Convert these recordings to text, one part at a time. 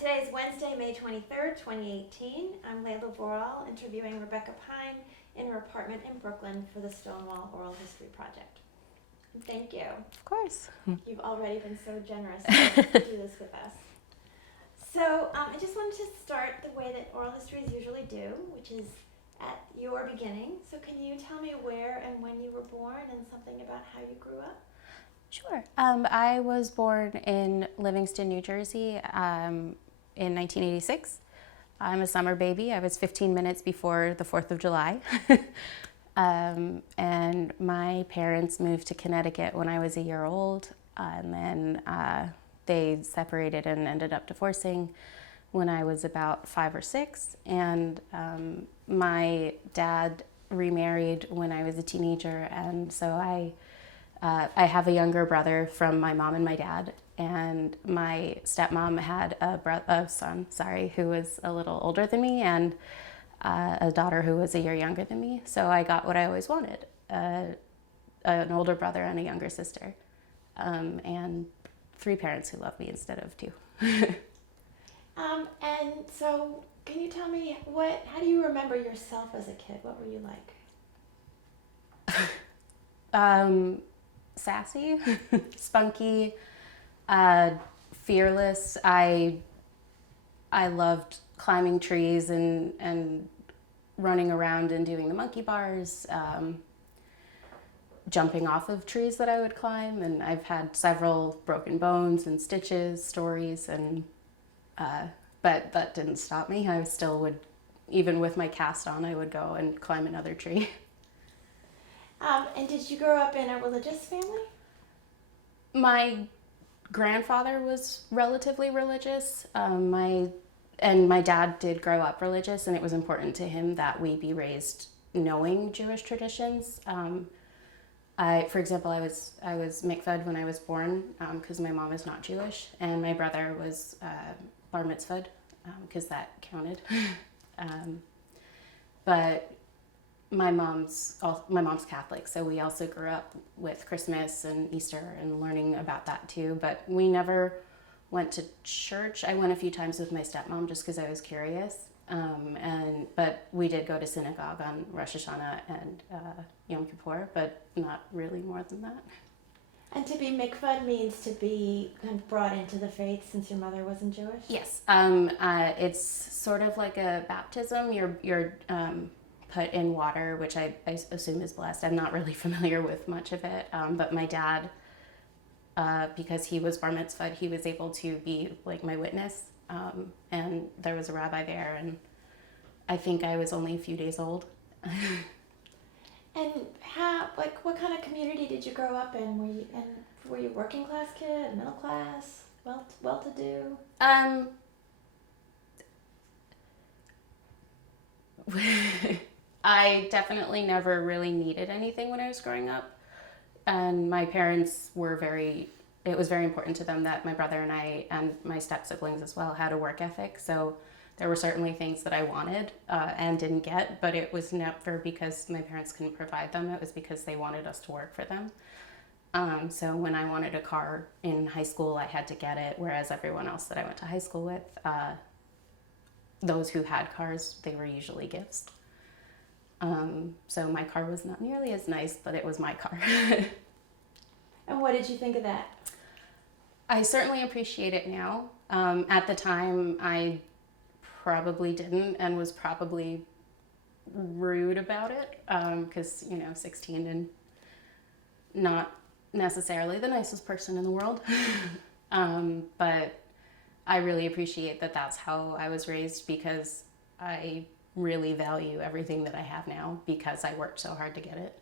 Today is Wednesday, May 23rd, 2018. I'm Leyla Vural, interviewing Rebecca Pine in her apartment in Brooklyn for the Stonewall Oral History Project. And thank you. Of course. You've already been so generous to do this with us. So I just wanted to start the way that oral histories usually do, which is at your beginning. So can you tell me where and when you were born and something about how you grew up? Sure. I was born in Livingston, New Jersey in 1986. I'm a summer baby. I was 15 minutes before the 4th of July. And my parents moved to Connecticut when I was a year old. And then they separated and ended up divorcing when I was about 5 or 6. And my dad remarried when I was a teenager. And so I have a younger brother from my mom and my dad, and my stepmom had a son, who was a little older than me, and a daughter who was a year younger than me. So I got what I always wanted, an older brother and a younger sister, and 3 parents who love me instead of 2. And so can you tell me how do you remember yourself as a kid? What were you like? Sassy, spunky, fearless. I loved climbing trees and running around and doing the monkey bars, jumping off of trees that I would climb. And I've had several broken bones and stitches stories, and but that didn't stop me. I still would, even with my cast on, I would go and climb another tree. And did you grow up in a religious family? My grandfather was relatively religious. My dad did grow up religious, and it was important to him that we be raised knowing Jewish traditions. For example, I was mikvah'd when I was born because my mom is not Jewish, and my brother was bar mitzvah'd because that counted. But my mom's Catholic, so we also grew up with Christmas and Easter and learning about that too. But we never went to church. I went a few times with my stepmom just because I was curious. But we did go to synagogue on Rosh Hashanah and Yom Kippur, but not really more than that. And to be mikvah'd means to be kind of brought into the faith since your mother wasn't Jewish? Yes. It's sort of like a baptism. You're put in water, which I assume is blessed. I'm not really familiar with much of it, but my dad, because he was bar mitzvah, he was able to be like my witness, and there was a rabbi there, and I think I was only a few days old. And what kind of community did you grow up in? Were you a working class kid, middle class, well-to-do? I definitely never really needed anything when I was growing up. And my parents it was very important to them that my brother and I, and my step-siblings as well, had a work ethic. So there were certainly things that I wanted and didn't get, but it was never because my parents couldn't provide them. It was because they wanted us to work for them. So when I wanted a car in high school, I had to get it, whereas everyone else that I went to high school with, those who had cars, they were usually gifts. So my car was not nearly as nice, but it was my car. And what did you think of that? I certainly appreciate it now. At the time, I probably didn't, and was probably rude about it because, 16 and not necessarily the nicest person in the world. But I really appreciate that that's how I was raised, because I really value everything that I have now because I worked so hard to get it.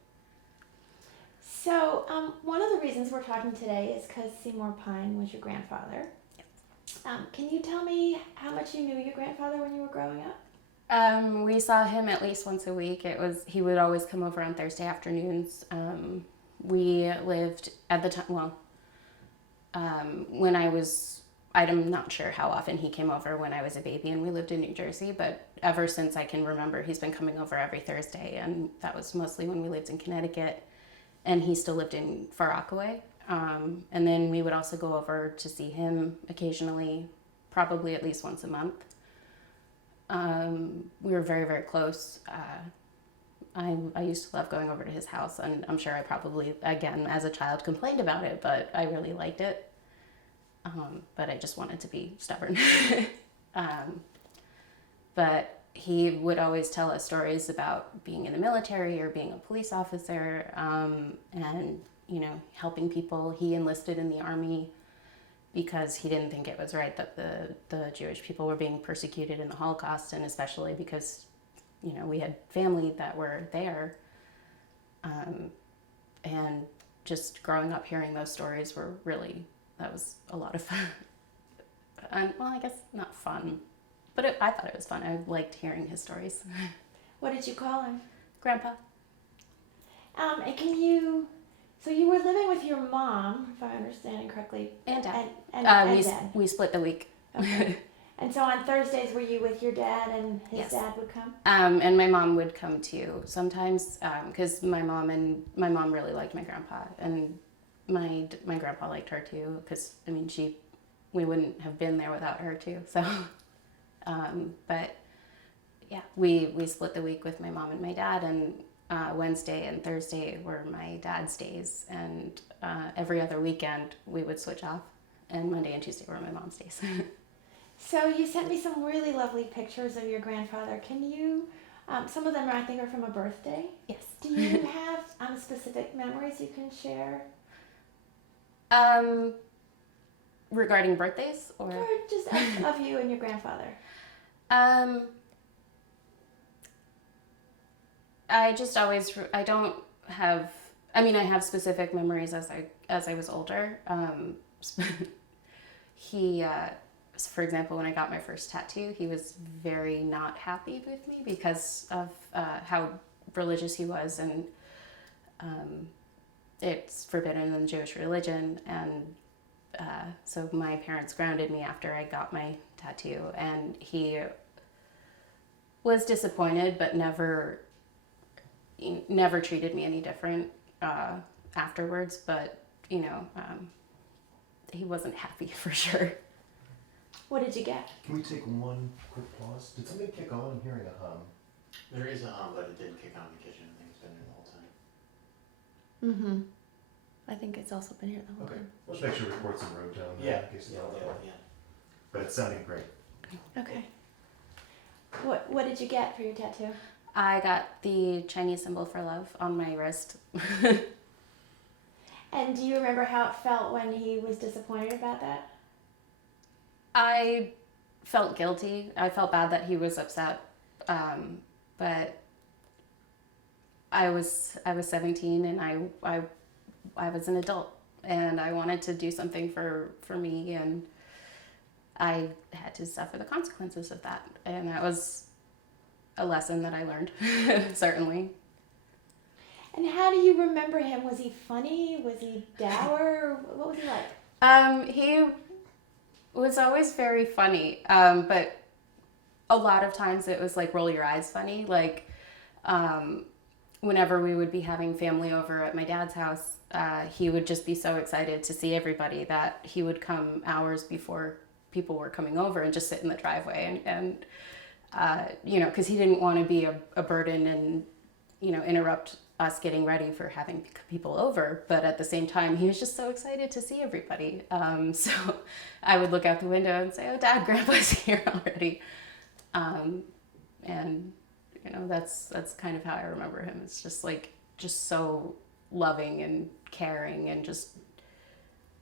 So one of the reasons we're talking today is because Seymour Pine was your grandfather. Yes. Can you tell me how much you knew your grandfather when you were growing up? We saw him at least once a week. He would always come over on Thursday afternoons. We lived at the time, when I'm not sure how often he came over when I was a baby and we lived in New Jersey, but ever since I can remember, he's been coming over every Thursday, and that was mostly when we lived in Connecticut, and he still lived in Far Rockaway. And then we would also go over to see him occasionally probably at least once a month. We were very, very close. I used to love going over to his house, and I'm sure I probably, again, as a child, complained about it, but I really liked it. But I just wanted to be stubborn. But he would always tell us stories about being in the military or being a police officer, and, you know, helping people. He enlisted in the army because he didn't think it was right that the Jewish people were being persecuted in the Holocaust, and especially because, you know, we had family that were there. And just growing up hearing those stories that was a lot of fun. Well, I guess not fun, but I thought it was fun. I liked hearing his stories. What did you call him? Grandpa. And so you were living with your mom, if I'm understanding correctly. And Dad. And Dad. We split the week. Okay. And so on Thursdays, were you with your dad and his Yes. dad would come? And my mom would come too sometimes, because my mom really liked my grandpa, and my grandpa liked her too, because I mean we wouldn't have been there without her too. So, but yeah, we split the week with my mom and my dad, and Wednesday and Thursday were my dad's days, and every other weekend we would switch off, and Monday and Tuesday were my mom's days. So you sent me some really lovely pictures of your grandfather. Can you, some of them I think are from a birthday. Yes. Do you have specific memories you can share? Regarding birthdays or just of you and your grandfather? I just always, I don't have, I mean, I have specific memories as I was older. He, for example, when I got my first tattoo, he was very not happy with me because of how religious he was, and it's forbidden in the Jewish religion, and so my parents grounded me after I got my tattoo, and he was disappointed, but never treated me any different afterwards. But you know, he wasn't happy for sure. What did you get? Can we take one quick pause? Did something kick on? I'm hearing a hum. There is a hum, but it didn't kick on in the kitchen. I think it's been there the whole time. I think it's also been here the whole Okay. time. Let's make sure we record some road down there Yeah, in case it's yeah, not yeah, on. yeah. But it's sounding great. Okay. What did you get for your tattoo? I got the Chinese symbol for love on my wrist. And do you remember how it felt when he was disappointed about that? I felt guilty. I felt bad that he was upset, but I was 17, and I was an adult, and I wanted to do something for me, and I had to suffer the consequences of that, and that was a lesson that I learned, certainly. And how do you remember him? Was he funny? Was he dour? What was he like? He was always very funny, but a lot of times it was like roll your eyes funny. Like whenever we would be having family over at my dad's house, he would just be so excited to see everybody that he would come hours before people were coming over and just sit in the driveway and you know, because he didn't want to be a burden and, you know, interrupt us getting ready for having people over, but at the same time he was just so excited to see everybody. So I would look out the window and say, oh, Dad, Grandpa's here already. And you know, that's kind of how I remember him. It's just so loving and caring, and just,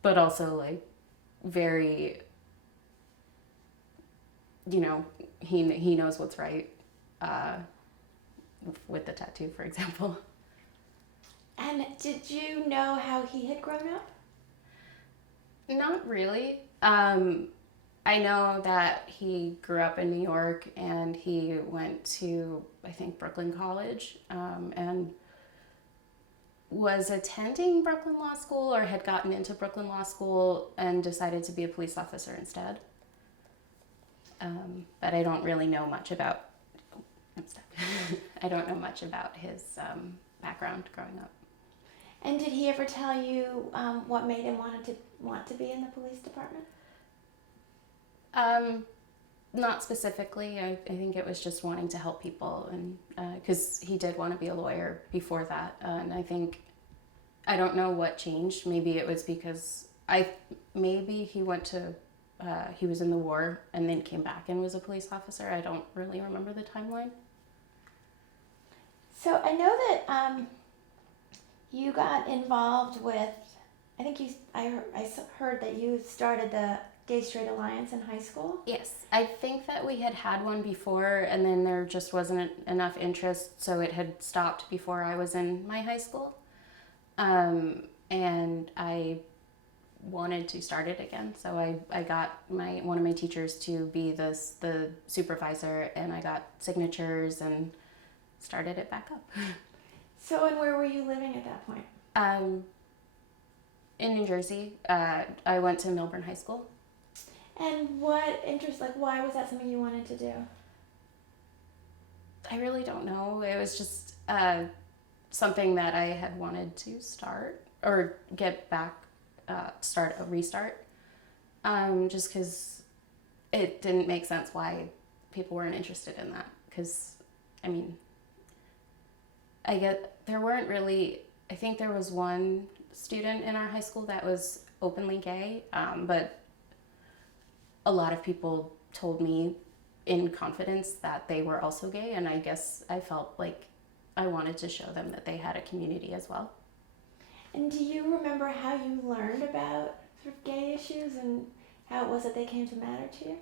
but also like very, you know, he knows what's right, with the tattoo, for example. And did you know how he had grown up? Not really. I know that he grew up in New York, and he went to, I think, Brooklyn College, and was attending Brooklyn Law School, or had gotten into Brooklyn Law School and decided to be a police officer instead. But I don't really know much about, I don't know much about his background growing up. And did he ever tell you what made him want to be in the police department? Not specifically. I think it was just wanting to help people, and because he did want to be a lawyer before that, and I don't know what changed. Maybe it was because maybe he went to he was in the war and then came back and was a police officer. I don't really remember the timeline. So I know that you got involved with, I heard that you started the Gay Straight Alliance in high school. Yes, I think that we had one before, and then there just wasn't enough interest, so it had stopped before I was in my high school. And I wanted to start it again, so I got one of my teachers to be the supervisor, and I got signatures and started it back up. So, and where were you living at that point? In New Jersey. I went to Milburn High School. And what interest, why was that something you wanted to do? I really don't know. It was just something that I had wanted to start or get back, restart. Just because it didn't make sense why people weren't interested in that. Because, I mean, I think there was one student in our high school that was openly gay, but a lot of people told me in confidence that they were also gay, and I guess I felt like I wanted to show them that they had a community as well. And do you remember how you learned about sort of gay issues and how it was that they came to matter to you?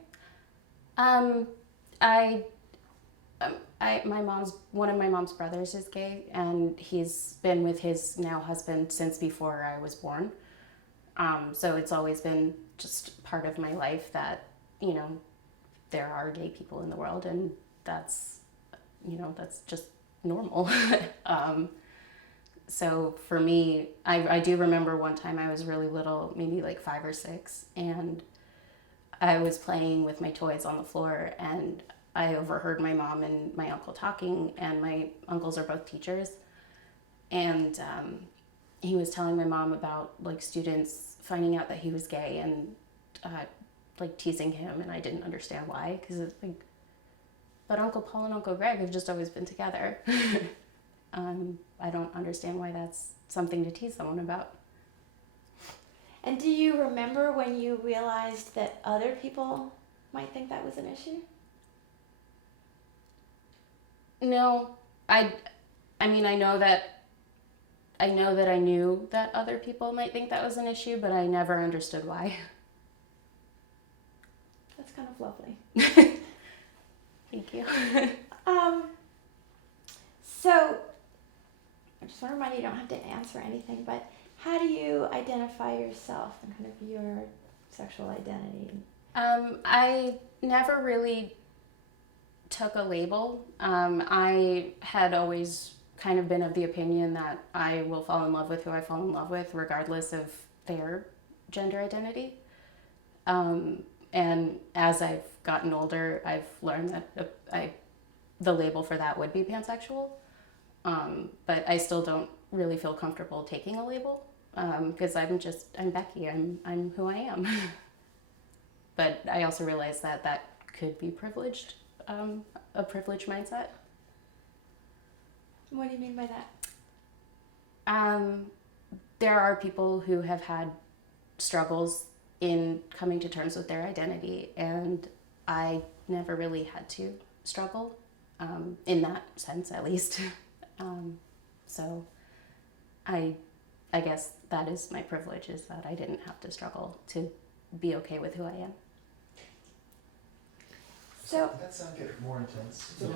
One of my mom's brothers is gay, and he's been with his now husband since before I was born. So it's always been just part of my life that, there are gay people in the world, and that's just normal. So for me, I do remember one time I was really little, maybe like 5 or 6, and I was playing with my toys on the floor, and I overheard my mom and my uncle talking, and my uncles are both teachers, and he was telling my mom about students finding out that he was gay and teasing him, and I didn't understand why, because it's but Uncle Paul and Uncle Greg have just always been together. I don't understand why that's something to tease someone about. And do you remember when you realized that other people might think that was an issue? No, I know that I knew that other people might think that was an issue, but I never understood why. That's kind of lovely. Thank you. So, I just want to remind you, you don't have to answer anything, but how do you identify yourself and kind of your sexual identity? I never really took a label. I had always kind of been of the opinion that I will fall in love with who I fall in love with, regardless of their gender identity. And as I've gotten older, I've learned that the label for that would be pansexual. But I still don't really feel comfortable taking a label, because I'm Becky, I'm who I am. But I also realize that could be privileged, a privileged mindset. What do you mean by that? There are people who have had struggles in coming to terms with their identity, and I never really had to struggle, in that sense at least. So I guess that is my privilege, is that I didn't have to struggle to be okay with who I am. So, Did that sound get more intense? No.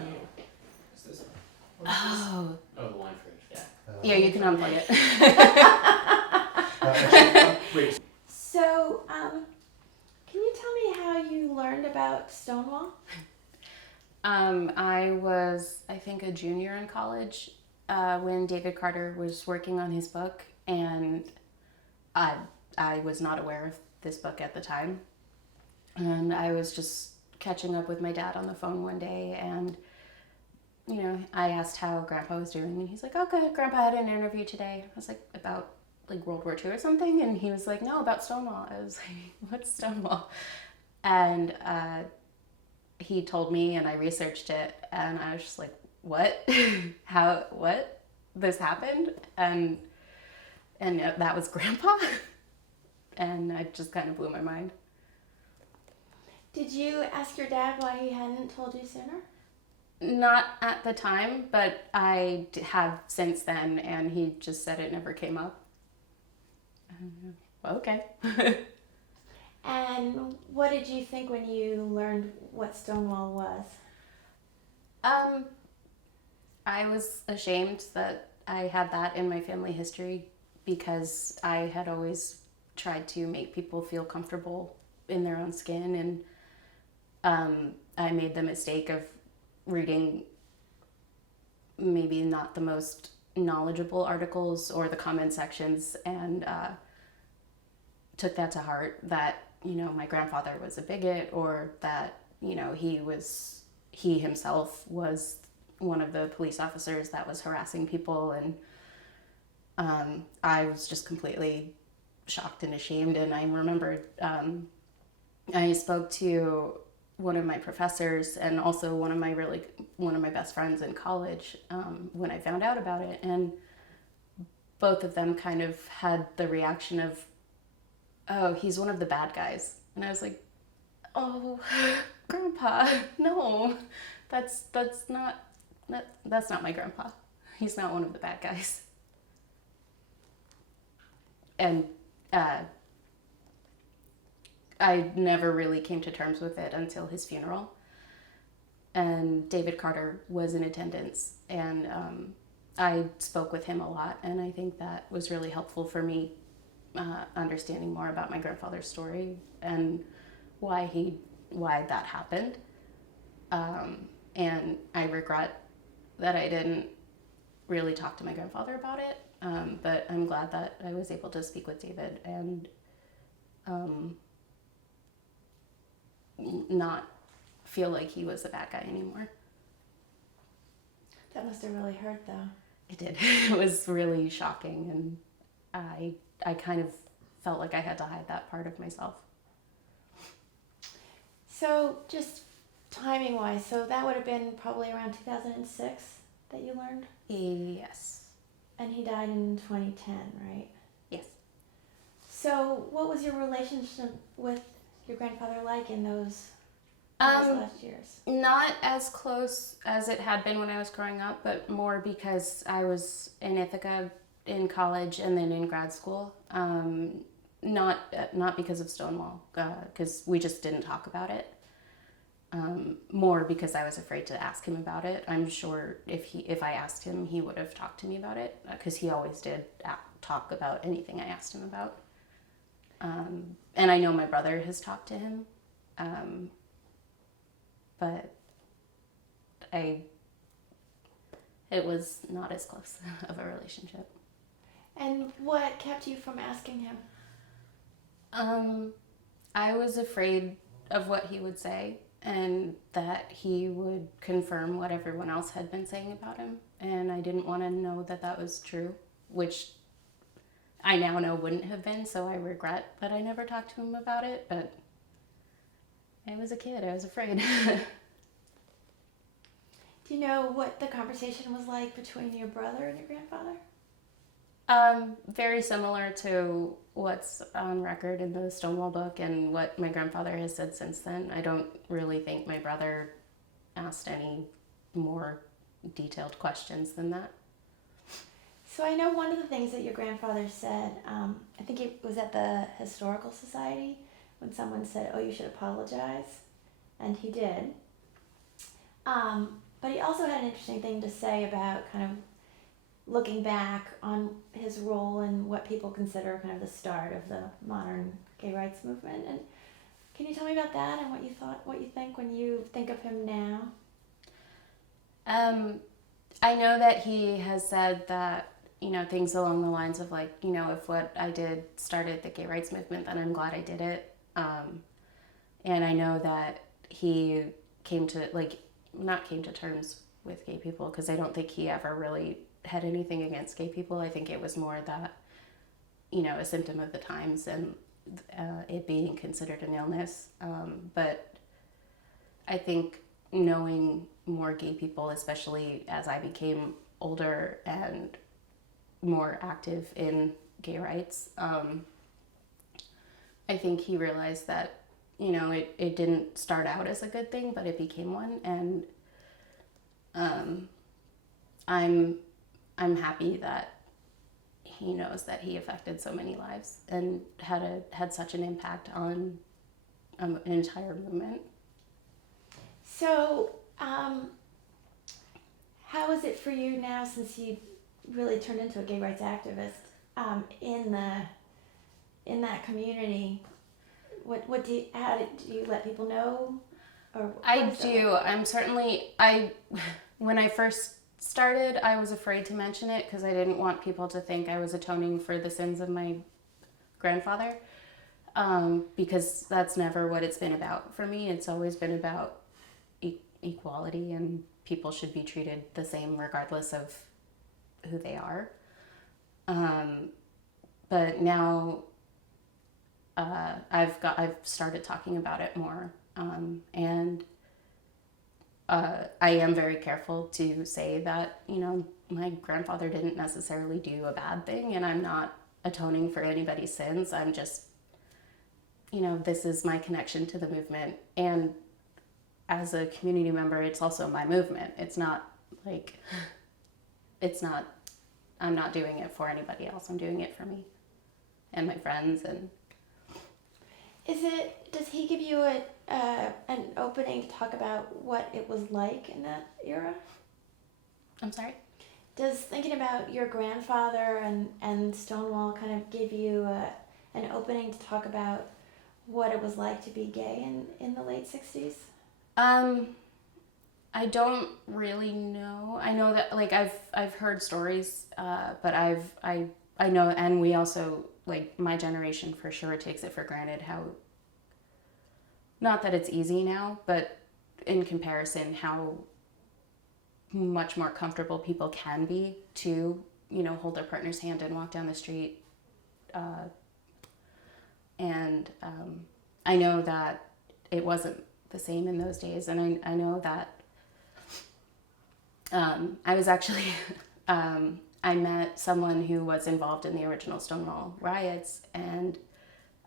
Is this one? Oh. Oh, the wine fridge, yeah. Yeah, you can unplug it. Wait. So, can you tell me how you learned about Stonewall? I was, I think, a junior in college when David Carter was working on his book, and I was not aware of this book at the time. And I was just catching up with my dad on the phone one day, and I asked how Grandpa was doing, and he's like, "Oh, good. Grandpa had an interview today." I was like, "About World War II or something?" And he was like, "No, about Stonewall." I was like, "What's Stonewall?" And he told me, and I researched it, and I was just like, what? What? This happened? And that was Grandpa? And it just kind of blew my mind. Did you ask your dad why he hadn't told you sooner? Not at the time, but I have since then, and he just said it never came up. Okay. And what did you think when you learned what Stonewall was? I was ashamed that I had that in my family history because I had always tried to make people feel comfortable in their own skin, and I made the mistake of reading maybe not the most knowledgeable articles or the comment sections, and took that to heart, that my grandfather was a bigot, or that he himself was one of the police officers that was harassing people, and I was just completely shocked and ashamed. And I remembered I spoke to one of my professors and also one of my best friends in college when I found out about it, and both of them kind of had the reaction of, oh, he's one of the bad guys. And I was like, oh, Grandpa, no, that's not my grandpa. He's not one of the bad guys. And I never really came to terms with it until his funeral. And David Carter was in attendance, and I spoke with him a lot, and I think that was really helpful for me understanding more about my grandfather's story and why that happened. And I regret that I didn't really talk to my grandfather about it, but I'm glad that I was able to speak with David and not feel like he was a bad guy anymore. That must have really hurt, though. It did. It was really shocking, and I kind of felt like I had to hide that part of myself. So just timing-wise, so that would have been probably around 2006 that you learned? Yes. And he died in 2010, right? Yes. So what was your relationship with your grandfather like in those last years? Not as close as it had been when I was growing up, but more because I was in Ithaca in college and then in grad school. Not because of Stonewall, because we just didn't talk about it. More because I was afraid to ask him about it. I'm sure if I asked him, he would have talked to me about it, because he always did talk about anything I asked him about. And I know my brother has talked to him, but it was not as close of a relationship. And what kept you from asking him? I was afraid of what he would say, and that he would confirm what everyone else had been saying about him, and I didn't want to know that was true, which I now know wouldn't have been, so I regret that I never talked to him about it, but I was a kid, I was afraid. Do you know what the conversation was like between your brother and your grandfather? Very similar to what's on record in the Stonewall book and what my grandfather has said since then. I don't really think my brother asked any more detailed questions than that. So I know one of the things that your grandfather said, I think it was at the Historical Society, when someone said, oh, you should apologize, and he did. But he also had an interesting thing to say about kind of looking back on his role in what people consider kind of the start of the modern gay rights movement. And can you tell me about that and what you think when you think of him now? I know that he has said that, things along the lines of like, if what I did started the gay rights movement, then I'm glad I did it. And I know that he not came to terms with gay people, because I don't think he ever really had anything against gay people. I think it was more that, a symptom of the times, and it being considered an illness. But I think knowing more gay people, especially as I became older and more active in gay rights, I think he realized that, you know, it didn't start out as a good thing, but it became one. And I'm happy that he knows that he affected so many lives and had such an impact on an entire movement. So, how is it for you now, since you really turned into a gay rights activist, in that community? What do you let people know? Or I do. I'm certainly, when I first started, I was afraid to mention it because I didn't want people to think I was atoning for the sins of my grandfather, because that's never what it's been about for me. It's always been about equality, and people should be treated the same regardless of who they are. But now I've started talking about it more, and I am very careful to say that, you know, my grandfather didn't necessarily do a bad thing, and I'm not atoning for anybody's sins. I'm just, you know, this is my connection to the movement, and as a community member, it's also my movement. It's not like, I'm not doing it for anybody else. I'm doing it for me and my friends. And does he give you an opening to talk about what it was like in that era? I'm sorry? Does thinking about your grandfather and Stonewall kind of give you an opening to talk about what it was like to be gay in the late 60s? I don't really know. I know that, like, I've heard stories, but I know, and we also, like, my generation for sure takes it for granted how, not that it's easy now, but in comparison, how much more comfortable people can be to, you know, hold their partner's hand and walk down the street. And I know that it wasn't the same in those days, and I know that I was actually I met someone who was involved in the original Stonewall riots, and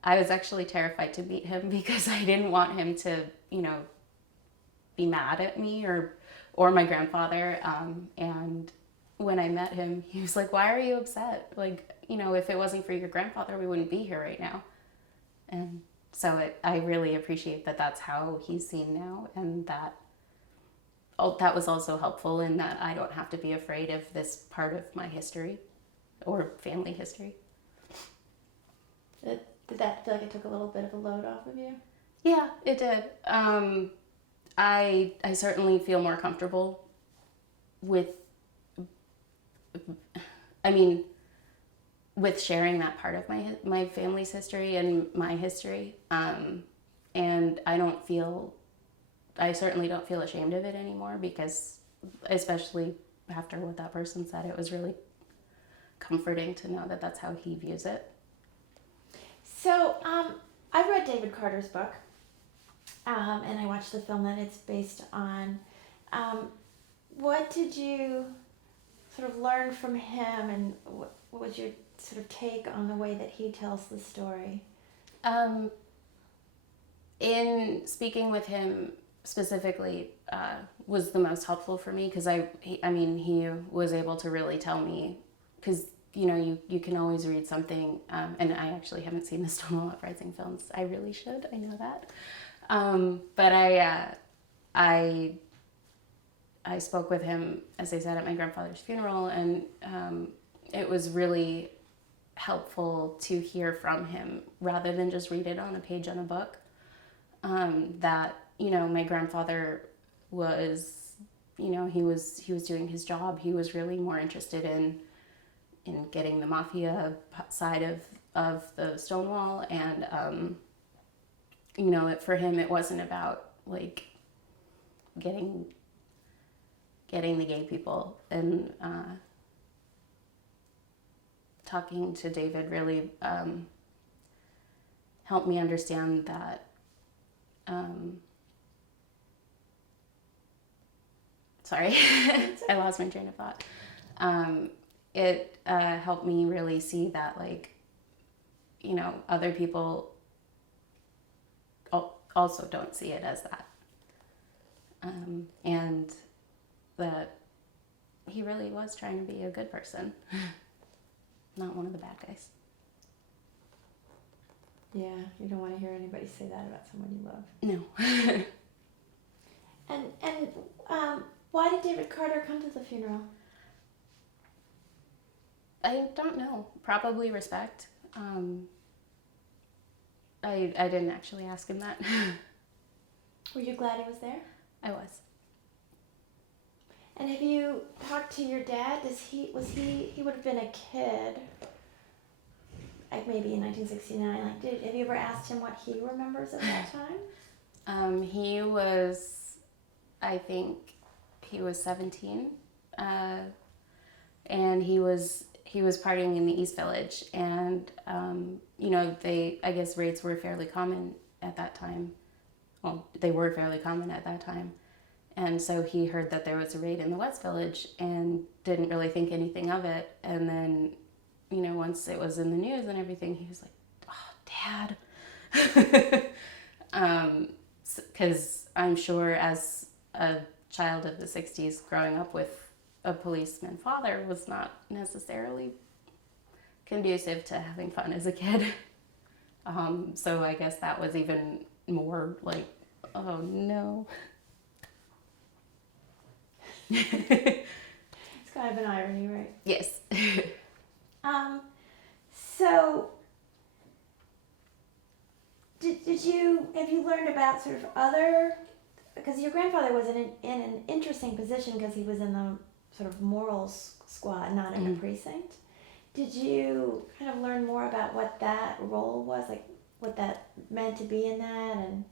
I was actually terrified to meet him because I didn't want him to, you know, be mad at me or my grandfather. And when I met him, he was like, "Why are you upset? Like, you know, if it wasn't for your grandfather, we wouldn't be here right now." And so I really appreciate that that's how he's seen now, and that was also helpful in that I don't have to be afraid of this part of my history or family history. Did that feel like it took a little bit of a load off of you? Yeah, it did. I certainly feel more comfortable with sharing that part of my family's history and my history. And I certainly don't feel ashamed of it anymore, because especially after what that person said, it was really comforting to know that that's how he views it. So, I read David Carter's book, and I watched the film that it's based on. What did you sort of learn from him, and what was your sort of take on the way that he tells the story? In speaking with him specifically was the most helpful for me, because he was able to really tell me, because, you know, you can always read something, and I actually haven't seen the Stonewall Uprising films. I really should. I know that. But I spoke with him, as I said, at my grandfather's funeral, and it was really helpful to hear from him rather than just read it on a page on a book. That, you know, my grandfather was, you know, he was doing his job. He was really more interested in getting the mafia side of the Stonewall, and you know, for him it wasn't about like getting the gay people. And talking to David really helped me understand that sorry, I lost my train of thought. It helped me really see that, like, you know, other people also don't see it as that. And that he really was trying to be a good person, not one of the bad guys. Yeah, you don't want to hear anybody say that about someone you love. No. And why did David Carter come to the funeral? I don't know. Probably respect. I didn't actually ask him that. Were you glad he was there? I was. And have you talked to your dad? He would have been a kid, like maybe in 1969. Like, have you ever asked him what he remembers at that time? He was, I think, he was 17, and he was partying in the East Village, and you know, I guess rates were fairly common at that time. Well, they were fairly common at that time. And so he heard that there was a raid in the West Village and didn't really think anything of it. And then, you know, once it was in the news and everything, he was like, oh, Dad. Because I'm sure as a child of the 60s growing up with a policeman father was not necessarily conducive to having fun as a kid. So I guess that was even more like, oh no. It's kind of an irony, right? Yes. So have you learned about sort of other, because your grandfather was in an interesting position because he was in the sort of morals squad, not in a precinct. Did you kind of learn more about what that role was, like what that meant to be in that? And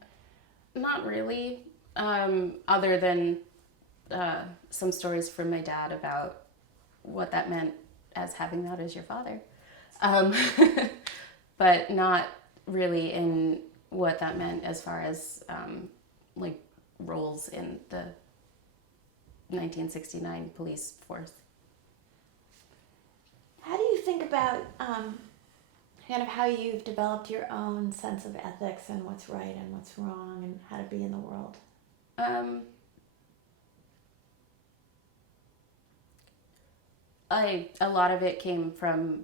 Not really, other than some stories from my dad about what that meant as having that as your father. But not really in what that meant as far as like roles in the 1969 police force. how do you think about kind of how you've developed your own sense of ethics and what's right and what's wrong and how to be in the world? A lot of it came from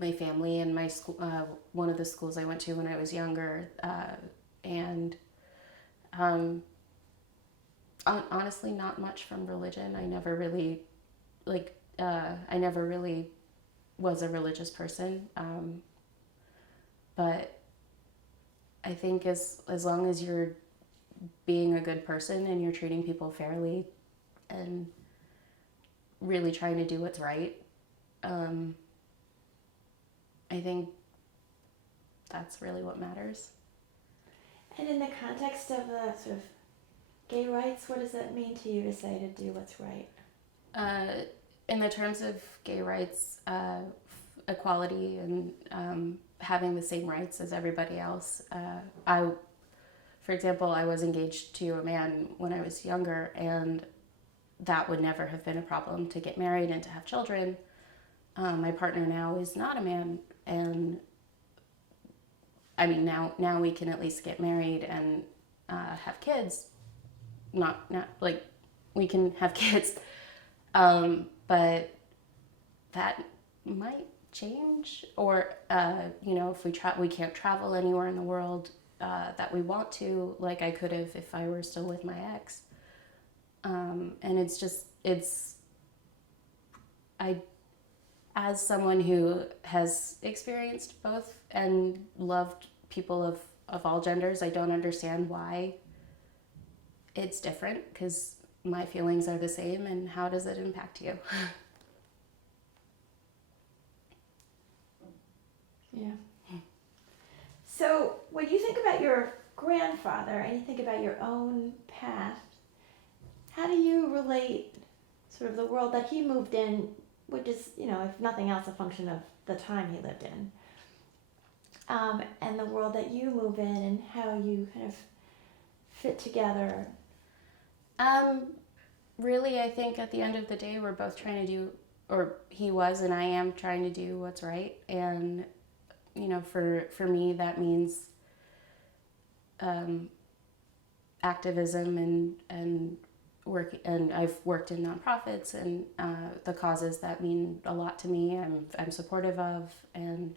my family and my school, one of the schools I went to when I was younger, and honestly, not much from religion. I never really, I never really was a religious person, but I think as long as you're being a good person and you're treating people fairly and really trying to do what's right, I think that's really what matters. And in the context of the sort of gay rights, what does it mean to you to say to do what's right? In the terms of gay rights, equality and having the same rights as everybody else. For example, I was engaged to a man when I was younger, and that would never have been a problem to get married and to have children. My partner now is not a man, and I mean now we can at least get married and have kids. Not like we can have kids, but that might change. Or you know, if we can't travel anywhere in the world that we want to, like I could have if I were still with my ex. And as someone who has experienced both and loved people of all genders, I don't understand why it's different, because my feelings are the same, and how does it impact you? Yeah. So when you think about your grandfather and you think about your own path, how do you relate sort of the world that he moved in, which is, you know, if nothing else, a function of the time he lived in, and the world that you move in and how you kind of fit together? Really, I think at the end of the day, we're both trying to do, or he was and I am trying to do what's right. And, you know, for me, that means activism and work. And I've worked in nonprofits and the causes that mean a lot to me. I'm supportive of, and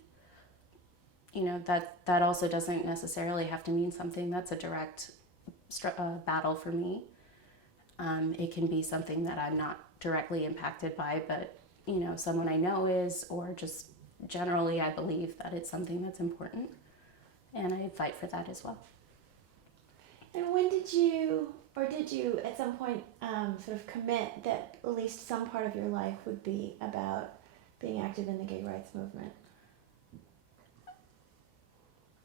you know, that also doesn't necessarily have to mean something that's a direct battle for me. It can be something that I'm not directly impacted by, but you know, someone I know is, or just generally I believe that it's something that's important, and I fight for that as well. And when did you at some point sort of commit that at least some part of your life would be about being active in the gay rights movement?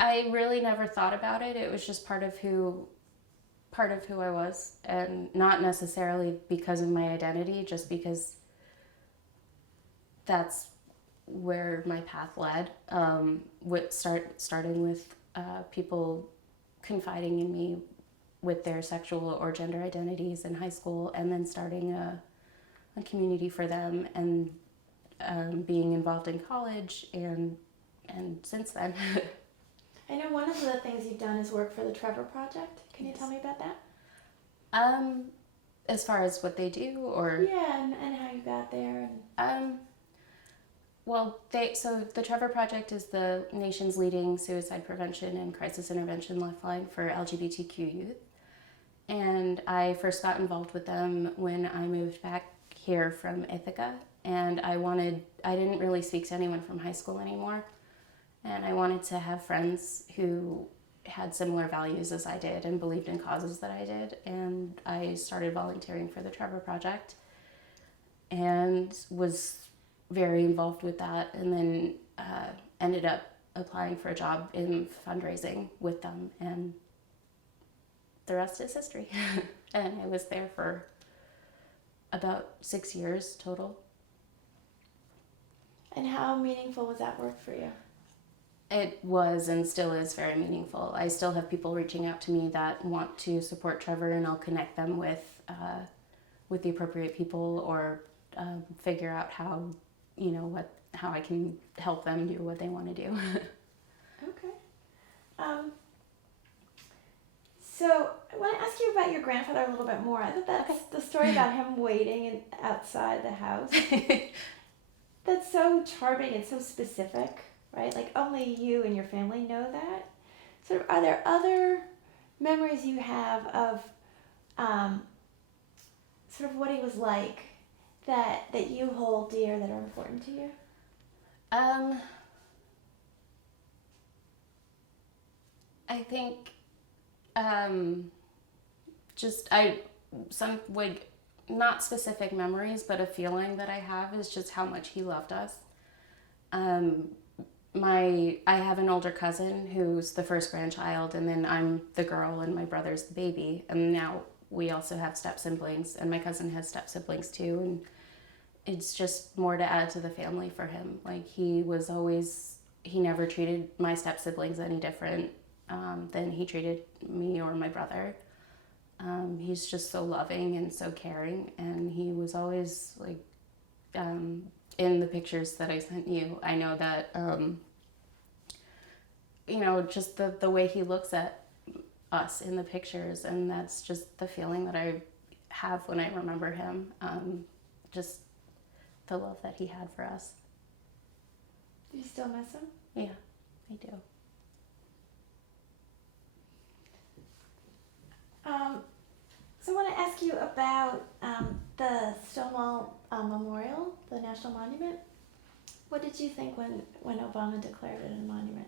I really never thought about it. It was just part of who I was, and not necessarily because of my identity, just because that's where my path led. Starting with people confiding in me with their sexual or gender identities in high school, and then starting a community for them, and being involved in college, and since then. I know one of the things you've done is work for the Trevor Project. Can you tell me about that? As far as what they do, or yeah, and how you got there. Well, so the Trevor Project is the nation's leading suicide prevention and crisis intervention lifeline for LGBTQ youth. And I first got involved with them when I moved back here from Ithaca, and I didn't really speak to anyone from high school anymore. And I wanted to have friends who had similar values as I did and believed in causes that I did. And I started volunteering for the Trevor Project and was very involved with that, and then ended up applying for a job in fundraising with them, and the rest is history. And I was there for about 6 years total. And how meaningful was that work for you? It was and still is very meaningful. I still have people reaching out to me that want to support Trevor, and I'll connect them with the appropriate people, or figure out how I can help them do what they want to do. Okay. So I want to ask you about your grandfather a little bit more. I thought that's the story about him waiting outside the house. That's so charming and so specific, right? Like only you and your family know that. So are there other memories you have of sort of what he was like that you hold dear, that are important to you? I think not specific memories, but a feeling that I have is just how much he loved us. I have an older cousin who's the first grandchild, and then I'm the girl and my brother's the baby, and now we also have step siblings, and my cousin has step siblings too, and it's just more to add to the family for him. Like he never treated my step siblings any different than he treated me or my brother. He's just so loving and so caring, and he was always like, in the pictures that I sent you, I know that, just the way he looks at us in the pictures, and that's just the feeling that I have when I remember him, just the love that he had for us. Do you still miss him? Yeah, I do. So I want to ask you about the Stonewall Memorial, the National Monument. What did you think when Obama declared it a monument?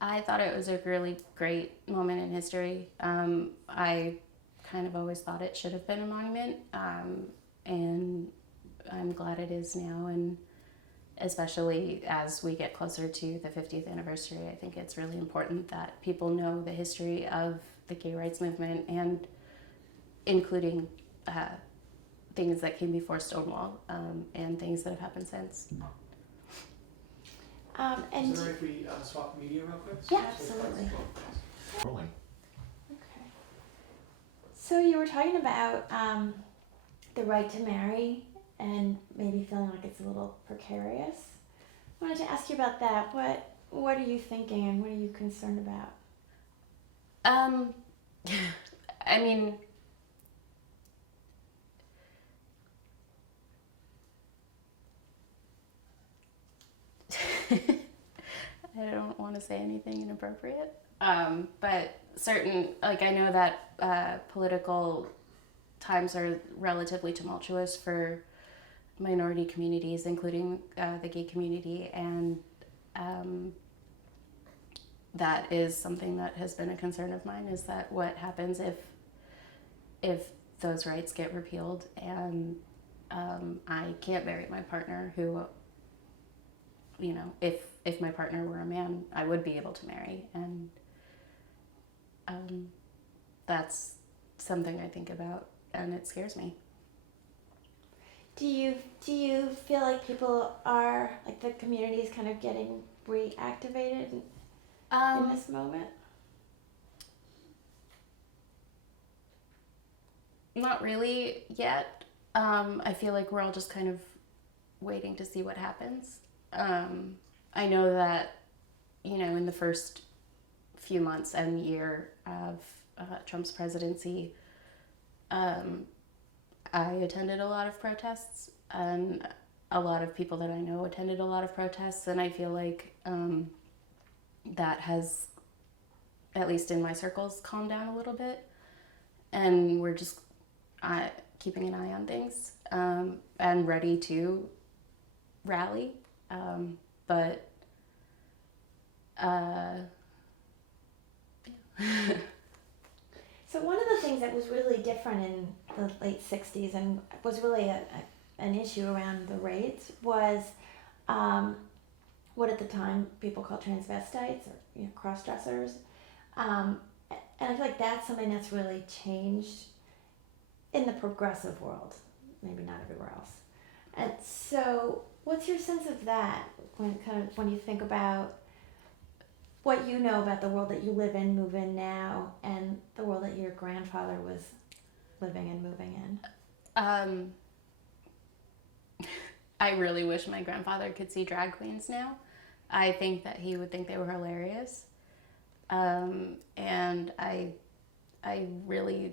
I thought it was a really great moment in history. I kind of always thought it should have been a monument, and I'm glad it is now, and especially as we get closer to the 50th anniversary, I think it's really important that people know the history of the gay rights movement, and including things that came before Stonewall, and things that have happened since. And Is it alright if we swap media real quick? Yeah, absolutely. Rolling. okay. So you were talking about the right to marry and maybe feeling like it's a little precarious. I wanted to ask you about that. What are you thinking and what are you concerned about? I mean, I don't want to say anything inappropriate, but I know that political times are relatively tumultuous for minority communities, including the gay community, and that is something that has been a concern of mine, is that what happens if those rights get repealed and I can't marry my partner who, if my partner were a man, I would be able to marry, and that's something I think about, and it scares me. Do you feel like people are, like, the community is kind of getting reactivated in this moment? Not really yet. I feel like we're all just kind of waiting to see what happens. I know that, in the first few months and year of Trump's presidency, I attended a lot of protests, and a lot of people that I know attended a lot of protests, and I feel like that has, at least in my circles, calmed down a little bit, and we're just keeping an eye on things and ready to rally, but So one of the things that was really different in the late 60s and was really an issue around the rates was what at the time people called transvestites or cross-dressers. And I feel like that's something that's really changed in the progressive world, maybe not everywhere else. And so what's your sense of that when you think about what you know about the world that you live in, move in now, and the world that your grandfather was living and moving in? I really wish my grandfather could see drag queens now. I think that he would think they were hilarious. And I really,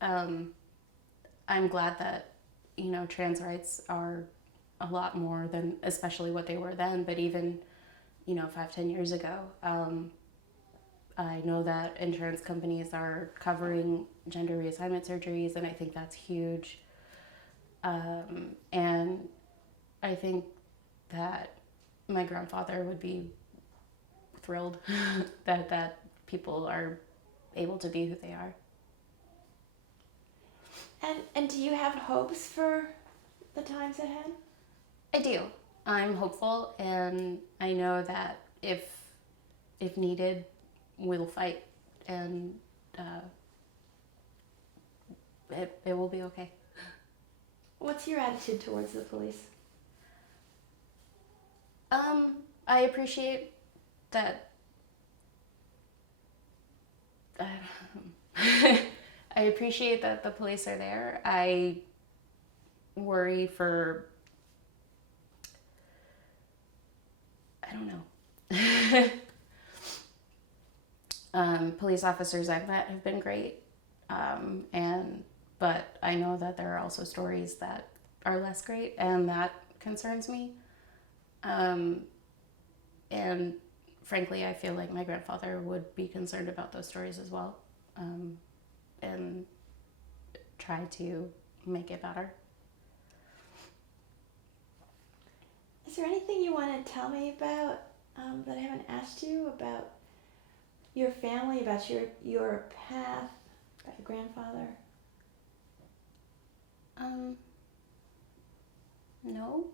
I'm glad that, trans rights are a lot more than especially what they were then, but even, 5-10 years ago. I know that insurance companies are covering gender reassignment surgeries, and I think that's huge. And I think that my grandfather would be thrilled that people are able to be who they are. And do you have hopes for the times ahead? I do. I'm hopeful, and I know that if needed, we'll fight, and it will be okay. What's your attitude towards the police? I appreciate that. I appreciate that the police are there. I worry for, I don't know. Police officers I've met have been great, but I know that there are also stories that are less great, and that concerns me. And frankly, I feel like my grandfather would be concerned about those stories as well, and try to make it better. Is there anything you want to tell me about that I haven't asked you about your family, about your path, about your grandfather? No.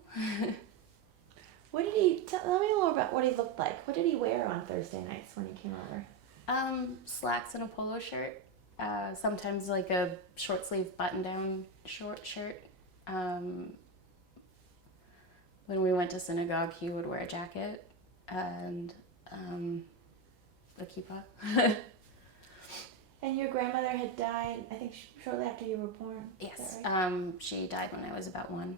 What did tell me a little about what he looked like. What did he wear on Thursday nights when he came over? Slacks and a polo shirt. Sometimes like a short sleeve button down short shirt. when we went to synagogue, he would wear a jacket and a kippah. And your grandmother had died, I think, shortly after you were born. Is Yes. that right? She died when I was about 1.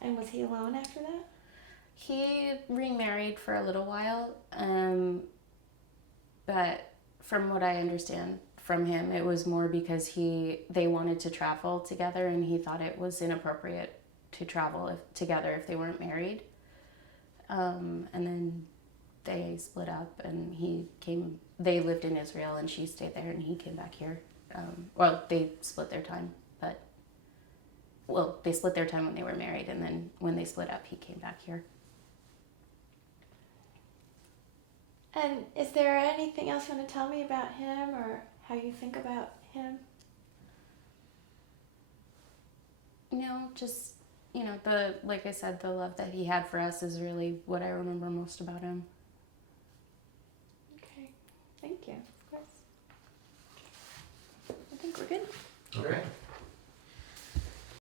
And was he alone after that? He remarried for a little while, but from what I understand from him, it was more because they wanted to travel together, and he thought it was inappropriate to travel together if they weren't married. And then they split up, and they lived in Israel, and she stayed there, and he came back here. Well, they split their time, they split their time when they were married, and then when they split up, he came back here. And is there anything else you want to tell me about him or how you think about him? Just, like I said, the love that he had for us is really what I remember most about him. Okay, thank you. Of course. I think we're good. Okay.